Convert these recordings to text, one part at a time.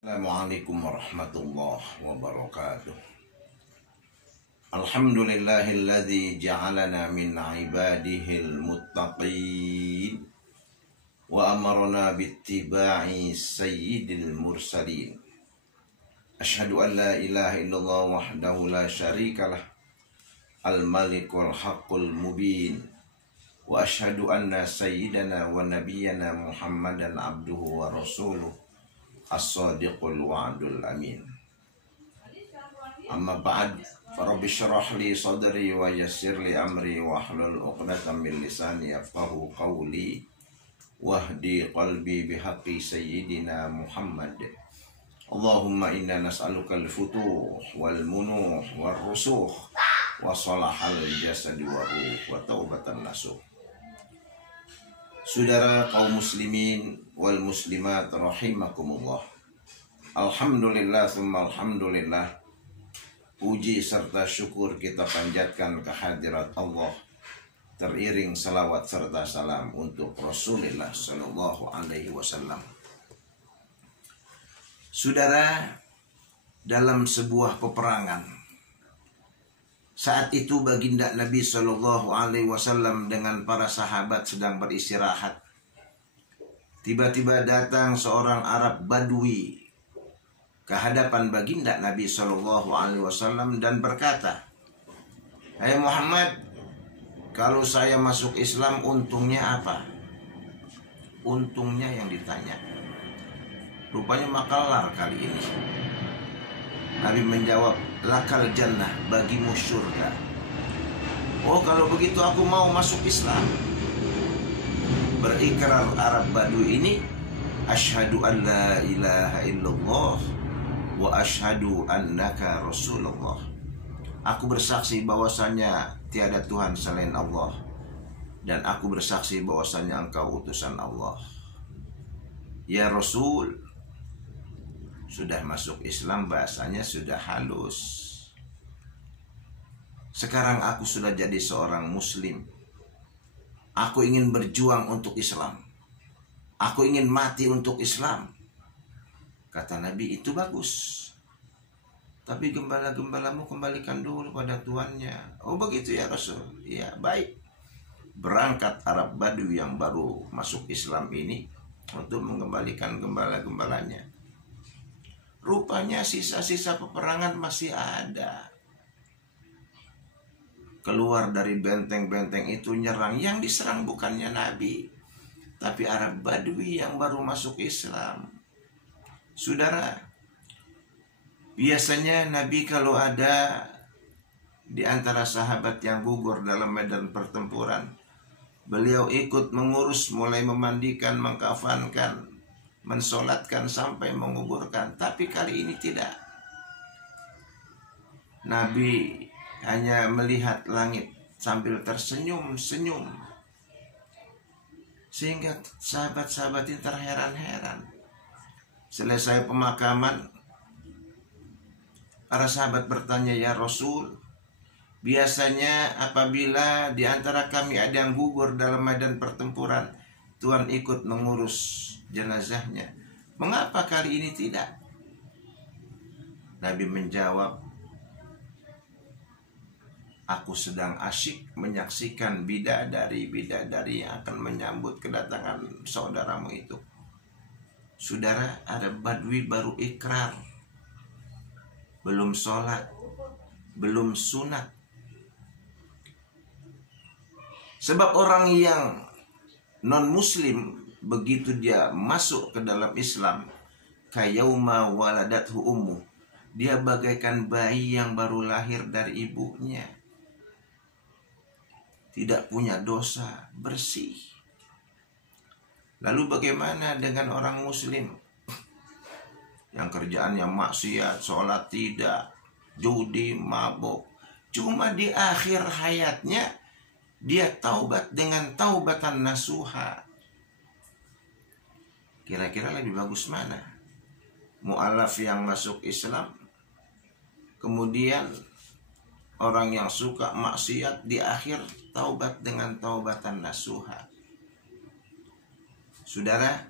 Assalamualaikum warahmatullahi wabarakatuh. Alhamdulillahilladzi ja'alana min ibadihil muttaqin wa amarna bittiba'i sayyidil mursalin. Asyhadu an la ilaha illallah wahdahu la syarikalah al-malikul haqqul mubin wa asyhadu anna sayyidana wa nabiyyana Muhammadan abduhu wa rasuluh as-sadiqul wa'dul amin. Amma ba'd, farabbi syrah li sadri wa yassir li amri wa hlul 'uqdatam min lisani yafqahu qawli wahdi qalbi bihaqqi sayyidina Muhammad. Allahumma inna nas'aluka al-futuh wal munuh wal rusuh wa salahal jasadi wa ruh wa taubatan nasuh. Saudara kaum muslimin wal muslimat rahimakumullah. Alhamdulillah tsumma alhamdulillah. Puji serta syukur kita panjatkan kehadirat Allah, teriring salawat serta salam untuk Rasulullah sallallahu alaihi wasallam. Saudara, dalam sebuah peperangan, saat itu baginda Nabi Shallallahu Alaihi Wasallam dengan para sahabat sedang beristirahat. Tiba-tiba datang seorang Arab Badui ke hadapan baginda Nabi Shallallahu Alaihi Wasallam dan berkata, "Hai Muhammad, kalau saya masuk Islam untungnya apa?" Untungnya yang ditanya. Rupanya makalar kali ini. Nabi menjawab, lakal jannah, bagimu surga. Oh, kalau begitu aku mau masuk Islam. Berikrar Arab Badui ini, asyhadu an la ilaha illallah wa asyhadu annaka rasulullah. Aku bersaksi bahwasanya tiada Tuhan selain Allah, dan aku bersaksi bahwasanya engkau utusan Allah. Ya Rasul, sudah masuk Islam, bahasanya sudah halus. Sekarang aku sudah jadi seorang muslim. Aku ingin berjuang untuk Islam. Aku ingin mati untuk Islam. Kata Nabi, itu bagus. Tapi gembala-gembalamu kembalikan dulu pada tuannya. Oh begitu ya Rasul. Ya baik. Berangkat Arab Badui yang baru masuk Islam ini untuk mengembalikan gembala-gembalanya. Rupanya sisa-sisa peperangan masih ada. Keluar dari benteng-benteng itu nyerang. Yang diserang bukannya Nabi, tapi Arab Badui yang baru masuk Islam. Saudara, biasanya Nabi kalau ada di antara sahabat yang gugur dalam medan pertempuran, beliau ikut mengurus, mulai memandikan, mengkafankan, mensolatkan sampai menguburkan. Tapi kali ini tidak. Nabi hanya melihat langit sambil tersenyum-senyum, sehingga sahabat-sahabat ini terheran-heran. Selesai pemakaman, para sahabat bertanya, ya Rasul, biasanya apabila di antara kami ada yang gugur dalam medan pertempuran, Tuhan ikut mengurus jenazahnya. Mengapa kali ini tidak? Nabi menjawab, aku sedang asyik menyaksikan bidadari-bidadari yang akan menyambut kedatangan saudaramu itu. Saudara, Arab Badui baru ikrar, belum sholat, belum sunat. Sebab orang yang non-muslim, begitu dia masuk ke dalam Islam, kayauma waladathu ummu, dia bagaikan bayi yang baru lahir dari ibunya. Tidak punya dosa, bersih. Lalu bagaimana dengan orang muslim yang kerjaannya maksiat, sholat tidak, judi, mabuk, cuma di akhir hayatnya dia taubat dengan taubatan nasuha? Kira-kira lebih bagus mana? Mu'alaf yang masuk Islam, kemudian orang yang suka maksiat di akhir taubat dengan taubatan nasuha. Saudara,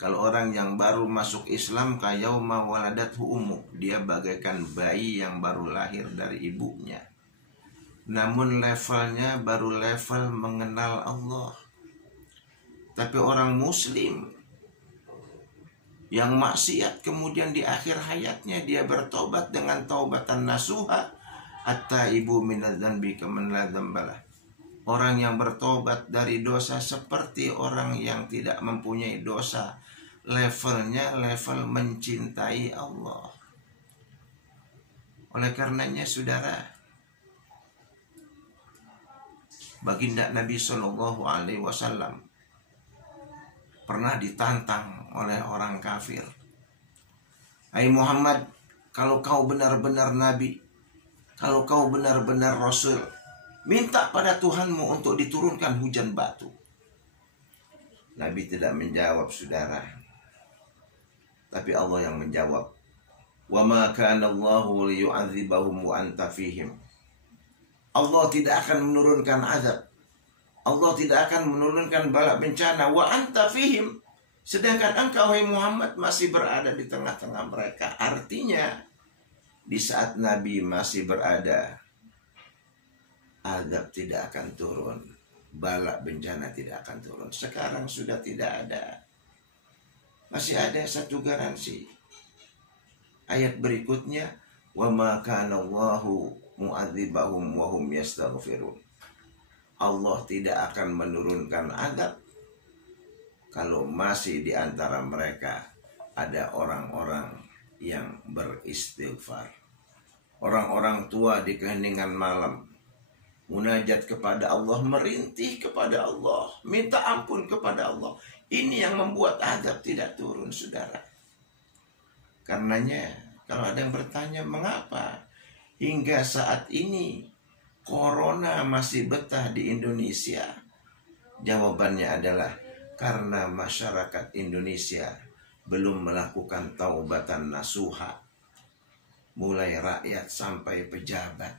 Kalau orang yang baru masuk Islam, kayauma waladathu ummu, dia bagaikan bayi yang baru lahir dari ibunya. Namun levelnya baru level mengenal Allah. Tapi orang muslim yang maksiat kemudian di akhir hayatnya dia bertobat dengan taubatan nasuha, at-taibu minadz-dzanbi kaman la dzambalah. Orang yang bertobat dari dosa seperti orang yang tidak mempunyai dosa. Levelnya level mencintai Allah. Oleh karenanya saudara, baginda Nabi Shallallahu Alaihi Wasallam pernah ditantang oleh orang kafir. Hai Muhammad, kalau kau benar-benar Nabi, kalau kau benar-benar Rasul, minta pada Tuhanmu untuk diturunkan hujan batu. Nabi tidak menjawab saudara, tapi Allah yang menjawab. Wa ma kana Allahu liyu'adzibahum wa anta fihim. Allah tidak akan menurunkan azab. Allah tidak akan menurunkan bala bencana wa anta fihim. Sedangkan engkau wahai Muhammad masih berada di tengah-tengah mereka. Artinya di saat Nabi masih berada, azab tidak akan turun, bala bencana tidak akan turun. Sekarang sudah tidak ada. Masih ada satu garansi. Ayat berikutnya, wa ma kana Allahu mu'adzibahum wa hum yastaghfirun. Allah tidak akan menurunkan azab kalau masih di antara mereka ada orang-orang yang beristighfar. Orang-orang tua di keheningan malam munajat kepada Allah, merintih kepada Allah, minta ampun kepada Allah. Ini yang membuat azab tidak turun saudara. Karenanya kalau ada yang bertanya mengapa hingga saat ini corona masih betah di Indonesia, jawabannya adalah karena masyarakat Indonesia belum melakukan taubatan nasuha, mulai rakyat sampai pejabat.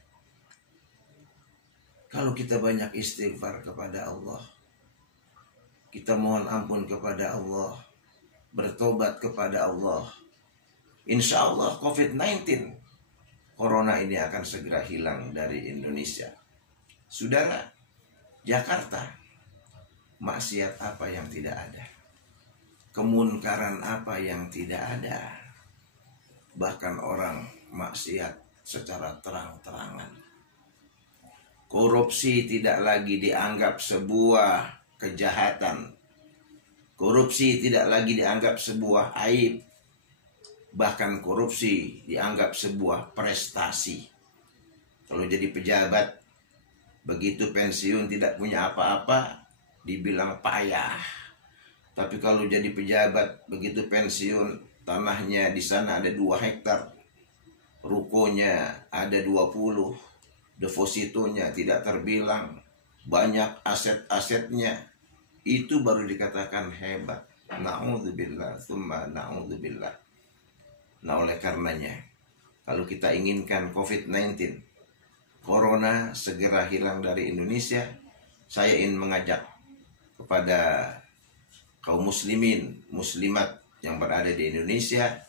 Kalau kita banyak istighfar kepada Allah, kita mohon ampun kepada Allah, bertobat kepada Allah, insya Allah COVID-19, corona ini akan segera hilang dari Indonesia. Saudara, Jakarta, maksiat apa yang tidak ada? Kemunkaran apa yang tidak ada? Bahkan orang maksiat secara terang-terangan. Korupsi tidak lagi dianggap sebuah kejahatan. Korupsi tidak lagi dianggap sebuah aib. Bahkan korupsi dianggap sebuah prestasi. Kalau jadi pejabat, begitu pensiun tidak punya apa-apa, dibilang payah. Tapi kalau jadi pejabat, begitu pensiun, tanahnya di sana ada 2 hektar, rukonya ada 20, depositonya tidak terbilang, banyak aset-asetnya, itu baru dikatakan hebat. Na'udzubillah, tsumma na'udzubillah. Nah oleh karenanya, kalau kita inginkan COVID-19, corona segera hilang dari Indonesia, saya ingin mengajak kepada kaum muslimin, muslimat yang berada di Indonesia,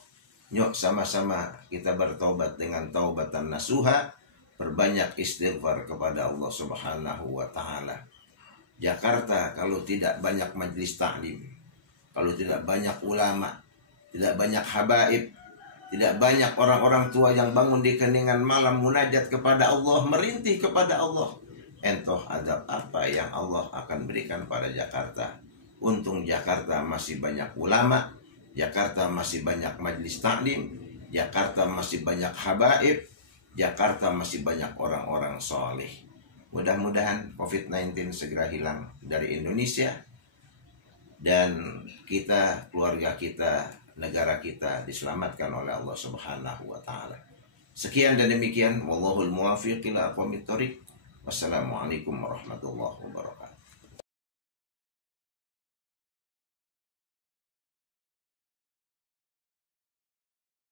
yuk sama-sama kita bertaubat dengan taubatan nasuha, berbanyak istighfar kepada Allah Subhanahu wa Ta'ala. Jakarta kalau tidak banyak majelis taklim, kalau tidak banyak ulama, tidak banyak habaib, tidak banyak orang-orang tua yang bangun di keningan malam munajat kepada Allah, merintih kepada Allah, entah azab apa yang Allah akan berikan pada Jakarta. Untung Jakarta masih banyak ulama, Jakarta masih banyak majelis taklim, Jakarta masih banyak habaib, Jakarta masih banyak orang-orang soleh. Mudah-mudahan COVID-19 segera hilang dari Indonesia, dan kita, keluarga kita, negara kita diselamatkan oleh Allah Subhanahu wa Ta'ala. Sekian dan demikian, wallahul muwaffiq ila aqwamit thoriq. Wassalamualaikum warahmatullahi wabarakatuh.